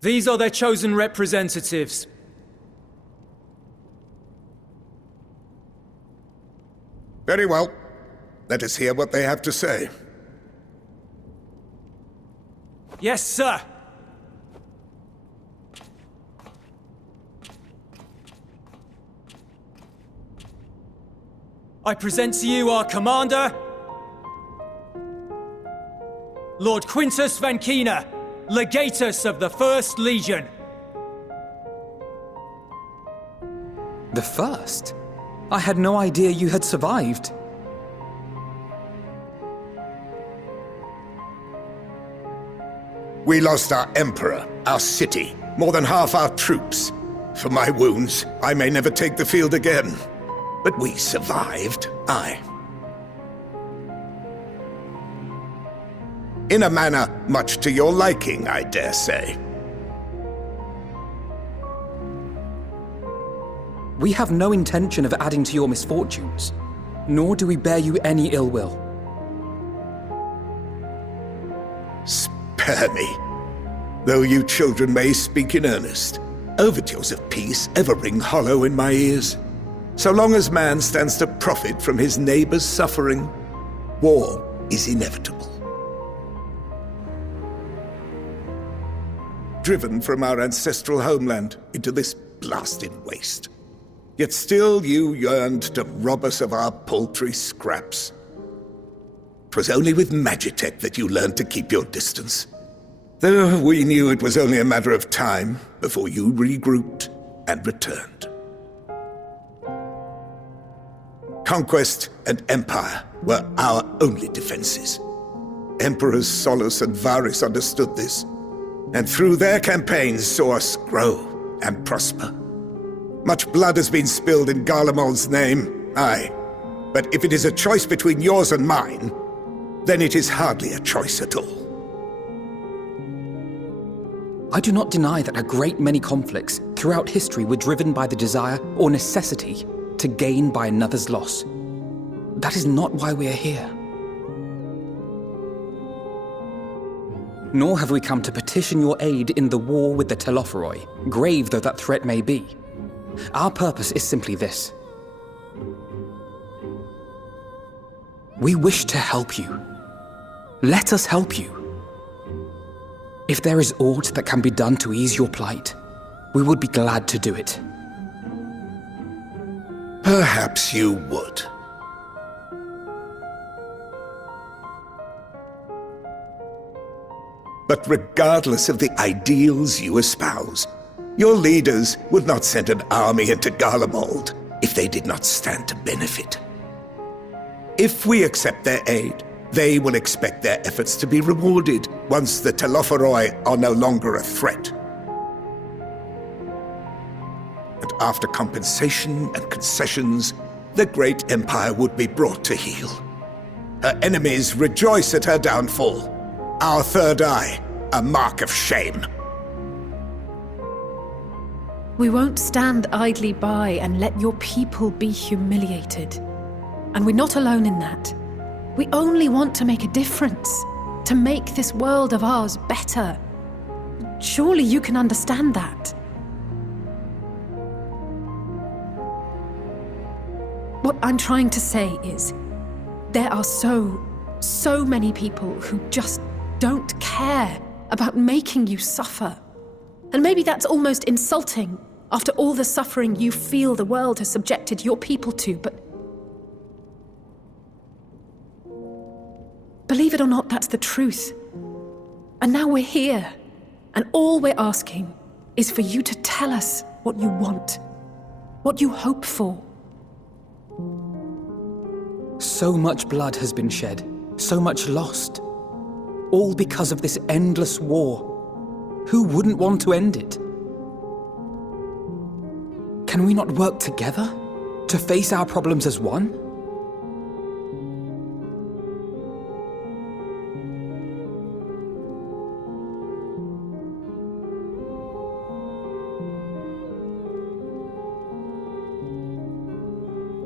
These are their chosen representatives. Very well. Let us hear what they have to say. Yes, sir! I present to you our commander, Lord Quintus Vankina, Legatus of the First Legion. The First? I had no idea you had survived. We lost our Emperor, our city, more than half our troops. For my wounds, I may never take the field again. But we survived, aye. In a manner much to your liking, I dare say. We have no intention of adding to your misfortunes, nor do we bear you any ill will. Spare me. Though you children may speak in earnest, overtures of peace ever ring hollow in my ears. So long as man stands to profit from his neighbor's suffering, war is inevitable. Driven from our ancestral homeland into this blasted waste. Yet still you yearned to rob us of our paltry scraps. 'Twas only with Magitech that you learned to keep your distance. Though we knew it was only a matter of time before you regrouped and returned. Conquest and empire were our only defenses. Emperors Solus and Varus understood this, and through their campaigns saw us grow and prosper. Much blood has been spilled in Garlemald's name, aye. But if it is a choice between yours and mine, then it is hardly a choice at all. I do not deny that a great many conflicts throughout history were driven by the desire or necessity to gain by another's loss. That is not why we are here. Nor have we come to petition your aid in the war with the Telophoroi, grave though that threat may be. Our purpose is simply this. We wish to help you. Let us help you. If there is aught that can be done to ease your plight, we would be glad to do it. Perhaps you would. But regardless of the ideals you espouse, your leaders would not send an army into Garlemald if they did not stand to benefit. If we accept their aid, they will expect their efforts to be rewarded once the Telophoroi are no longer a threat. And after compensation and concessions, the great empire would be brought to heel. Her enemies rejoice at her downfall. Our third eye, a mark of shame. We won't stand idly by and let your people be humiliated. And we're not alone in that. We only want to make a difference, to make this world of ours better. Surely you can understand that. What I'm trying to say is, there are so many people who just don't care about making you suffer. And maybe that's almost insulting after all the suffering you feel the world has subjected your people to, but believe it or not, that's the truth. And now we're here, and all we're asking is for you to tell us what you want, what you hope for. So much blood has been shed, so much lost. All because of this endless war. Who wouldn't want to end it? Can we not work together to face our problems as one?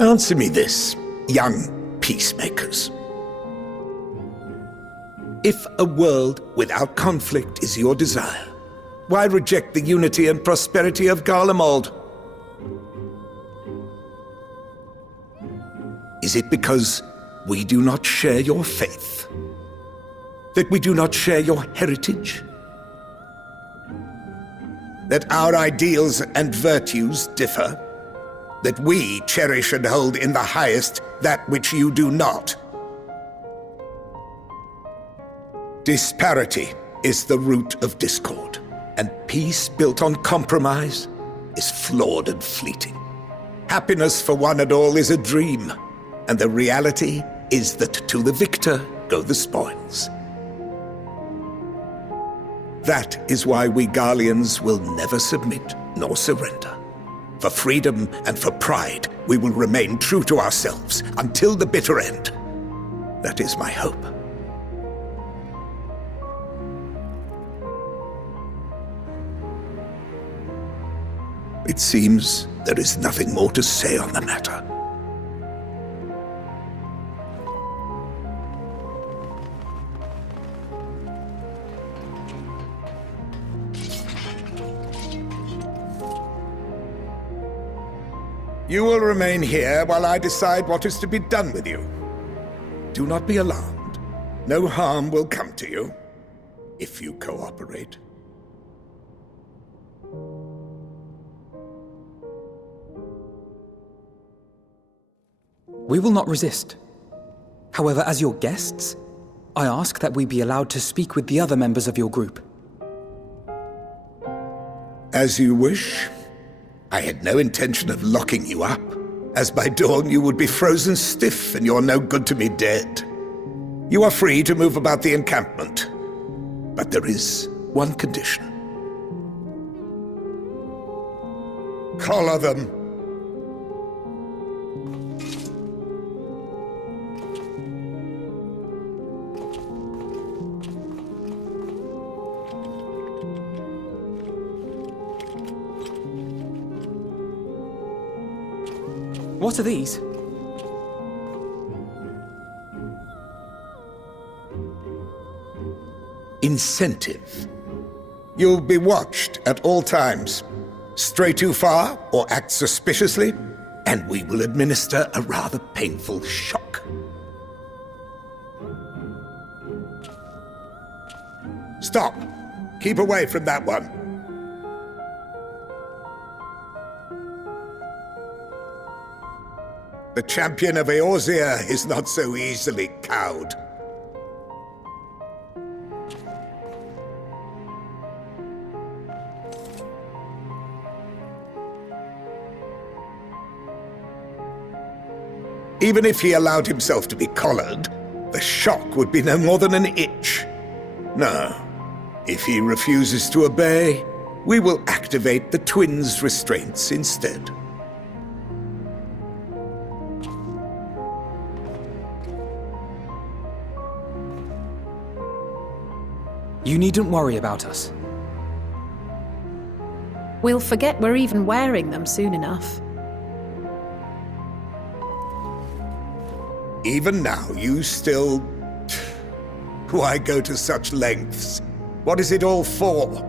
Answer me this, young peacemakers. If a world without conflict is your desire, Why reject the unity and prosperity of Garlemald? Is it because we do not share your faith? That we do not share your heritage? That our ideals and virtues differ? That we cherish and hold in the highest that which you do not? Disparity is the root of discord, and peace built on compromise is flawed and fleeting. Happiness for one and all is a dream, and the reality is that to the victor go the spoils. That is why we Garleans will never submit nor surrender. For freedom and for pride, we will remain true to ourselves until the bitter end. That is my hope. It seems there is nothing more to say on the matter. You will remain here while I decide what is to be done with you. Do not be alarmed. No harm will come to you, if you cooperate. We will not resist. However, as your guests, I ask that we be allowed to speak with the other members of your group. As you wish. I had no intention of locking you up, as by dawn you would be frozen stiff and you're no good to me dead. You are free to move about the encampment, but there is one condition. Collar them. What are these? Incentive. You'll be watched at all times. Stray too far or act suspiciously, and we will administer a rather painful shock. Stop! Keep away from that one. The champion of Eorzea is not so easily cowed. Even if he allowed himself to be collared, the shock would be no more than an itch. No. If he refuses to obey, we will activate the twins' restraints instead. You needn't worry about us. We'll forget we're even wearing them soon enough. Even now, you still... Why go to such lengths? What is it all for?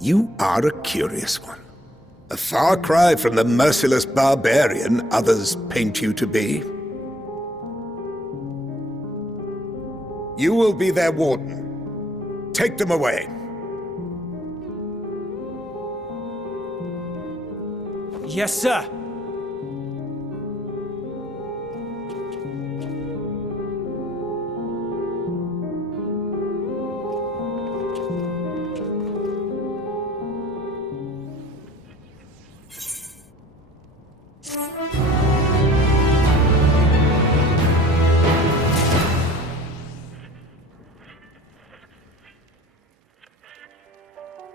You are a curious one. A far cry from the merciless barbarian others paint you to be. You will be their warden. Take them away. Yes, sir.